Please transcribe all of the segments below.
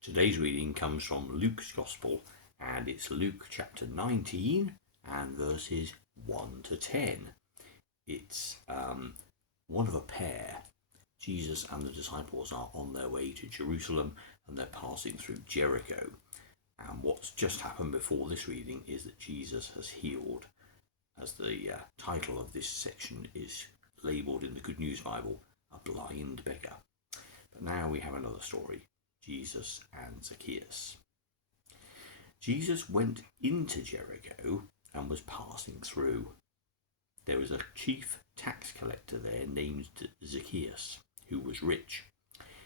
Today's reading comes from Luke's Gospel, and it's Luke chapter 19 and verses 1 to 10. It's one of a pair. Jesus and the disciples are on their way to Jerusalem and they're passing through Jericho. And what's just happened before this reading is that Jesus has healed, as the title of this section is labelled in the Good News Bible, a blind beggar. But now we have another story, Jesus and Zacchaeus. Jesus went into Jericho and was passing through. There was a chief tax collector there named Zacchaeus, who was rich.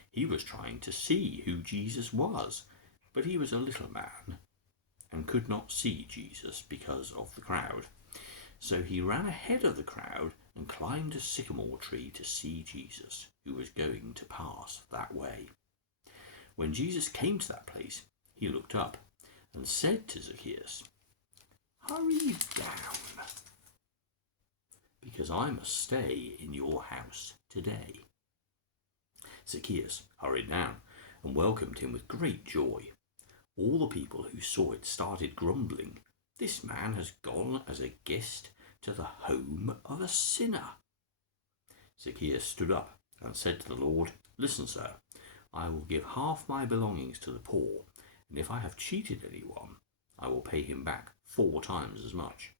He was trying to see who Jesus was, but he was a little man and could not see Jesus because of the crowd. So he ran ahead of the crowd and climbed a sycamore tree to see Jesus, who was going to pass that way. When Jesus came to that place, he looked up and said to Zacchaeus, "Hurry down, because I must stay in your house today." Zacchaeus hurried down and welcomed him with great joy. All the people who saw it started grumbling, "This man has gone as a guest to the home of a sinner." Zacchaeus stood up and said to the Lord, "Listen, sir, I will give half my belongings to the poor, and if I have cheated anyone, I will pay him back 4 times as much."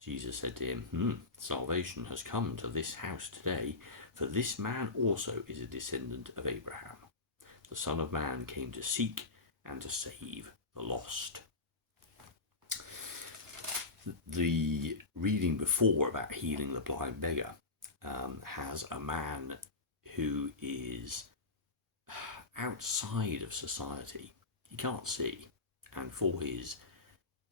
Jesus said to him, "Salvation has come to this house today, for this man also is a descendant of Abraham. The Son of Man came to seek and to save the lost." The reading before about healing the blind beggar has a man who is outside of society. He can't see, and for his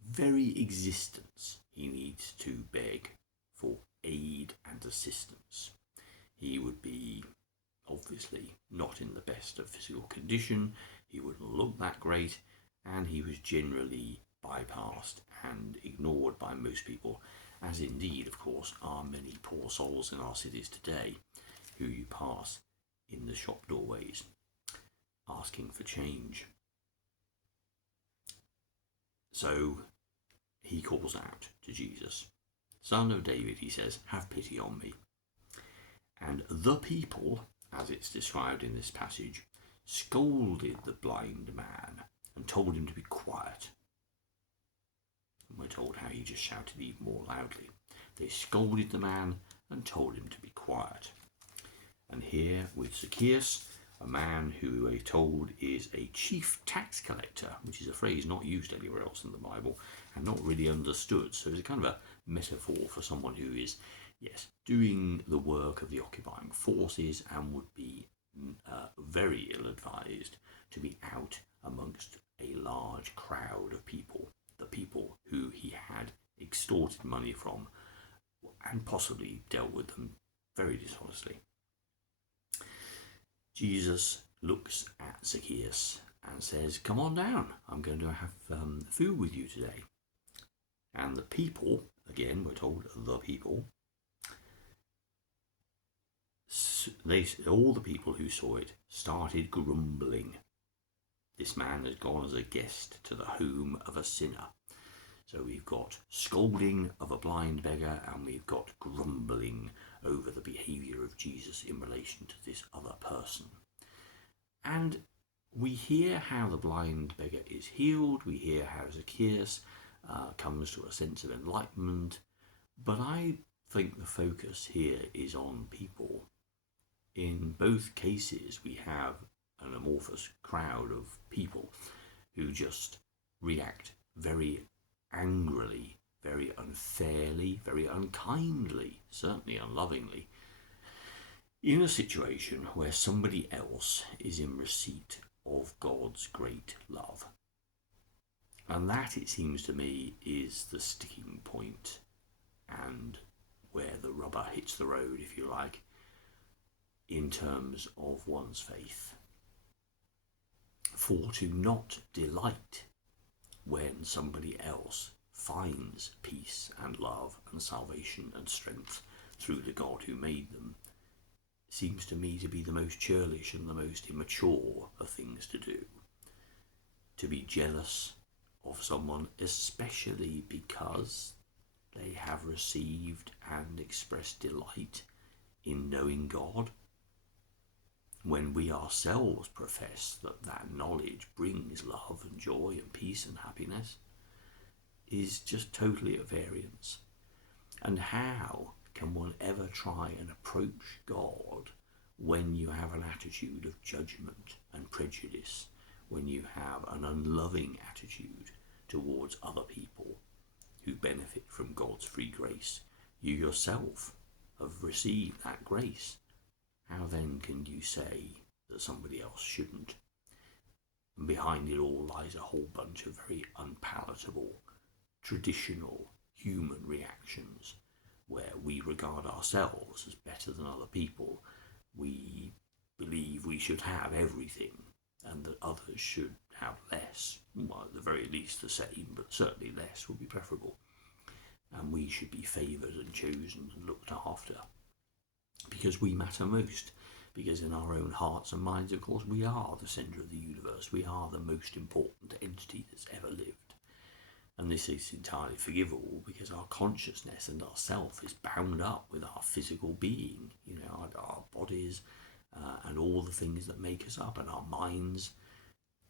very existence he needs to beg for aid and assistance. He would be obviously not in the best of physical condition, he wouldn't look that great, and he was generally bypassed and ignored by most people, as indeed, of course, are many poor souls in our cities today who you pass in the shop doorways asking for change. So he calls out to Jesus, "Son of David," he says, "have pity on me." And the people, as it's described in this passage, scolded the blind man and told him to be quiet. And we're told how he just shouted even more loudly. They scolded the man and told him to be quiet. And here with Zacchaeus, a man who we're told is a chief tax collector, which is a phrase not used anywhere else in the Bible and not really understood. So it's a kind of a metaphor for someone who is, yes, doing the work of the occupying forces and would be very ill-advised to be out amongst a large crowd of people, the people who he had extorted money from and possibly dealt with them very dishonestly. Jesus looks at Zacchaeus and says, "Come on down, I'm going to have food with you today." And the people, again we're told the people, all the people who saw it started grumbling. This man has gone as a guest to the home of a sinner. So we've got scolding of a blind beggar and we've got grumbling over the behaviour of Jesus in relation to this other person. And we hear how the blind beggar is healed, we hear how Zacchaeus comes to a sense of enlightenment, but I think the focus here is on people. In both cases we have an amorphous crowd of people who just react very angrily, very unfairly, very unkindly, certainly unlovingly, in a situation where somebody else is in receipt of God's great love. And that, it seems to me, is the sticking point and where the rubber hits the road, if you like, in terms of one's faith. For to not delight when somebody else finds peace and love and salvation and strength through the God who made them seems to me to be the most churlish and the most immature of things to do. to be jealous of someone, especially because they have received and expressed delight in knowing God, when we ourselves profess that that knowledge brings love and joy and peace and happiness, is just totally at variance. And how can one ever try and approach God when you have an attitude of judgment and prejudice, when you have an unloving attitude towards other people who benefit from God's free grace? You yourself have received that grace. How then can you say that somebody else shouldn't? And behind it all lies a whole bunch of very unpalatable, traditional human reactions where we regard ourselves as better than other people. We believe we should have everything and that others should have less. Well, at the very least the same, but certainly less would be preferable. And we should be favoured and chosen and looked after because we matter most. Because in our own hearts and minds, of course, we are the centre of the universe. We are the most important entity that's ever lived. And this is entirely forgivable because our consciousness and our self is bound up with our physical being, our bodies and all the things that make us up, and our minds.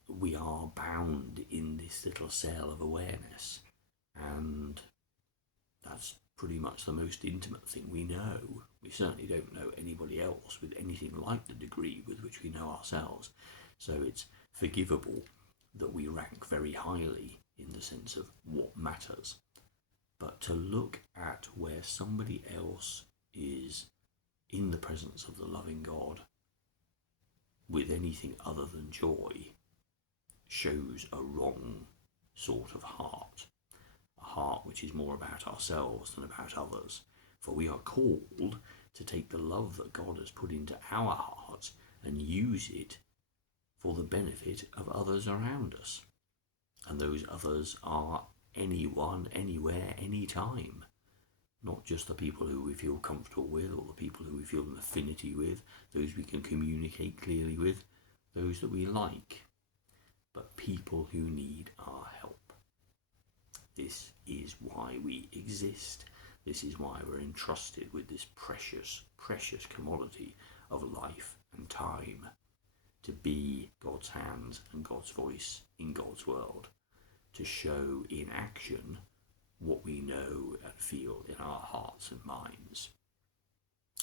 We are bound in this little cell of awareness, and that's pretty much the most intimate thing we know. We certainly don't know anybody else with anything like the degree with which we know ourselves. So it's forgivable that we rank very highly in the sense of what matters. But to look at where somebody else is in the presence of the loving God with anything other than joy shows a wrong sort of heart. A heart which is more about ourselves than about others. For we are called to take the love that God has put into our hearts and use it for the benefit of others around us. And those others are anyone, anywhere, anytime. Not just the people who we feel comfortable with or the people who we feel an affinity with, those we can communicate clearly with, those that we like, but people who need our help. This is why we exist. This is why we're entrusted with this precious, precious commodity of life and time, to be God's hands and God's voice in God's world, to show in action what we know and feel in our hearts and minds.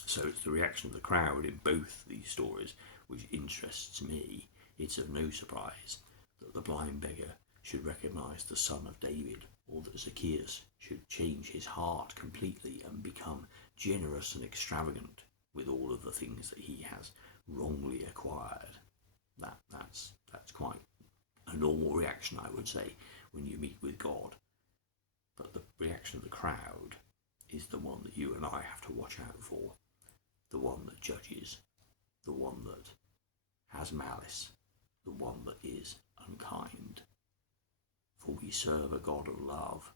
So it's the reaction of the crowd in both these stories which interests me. It's of no surprise that the blind beggar should recognise the Son of David, or that Zacchaeus should change his heart completely and become generous and extravagant with all of the things that he has wrongly acquired. That's quite a normal reaction, I would say, when you meet with God. But the reaction of the crowd is the one that you and I have to watch out for, the one that judges, the one that has malice, the one that is unkind. For we serve a God of love,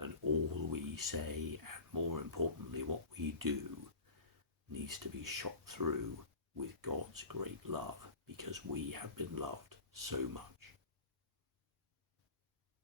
and all we say, and more importantly what we do, needs to be shot through with God's great love, because we have been loved so much.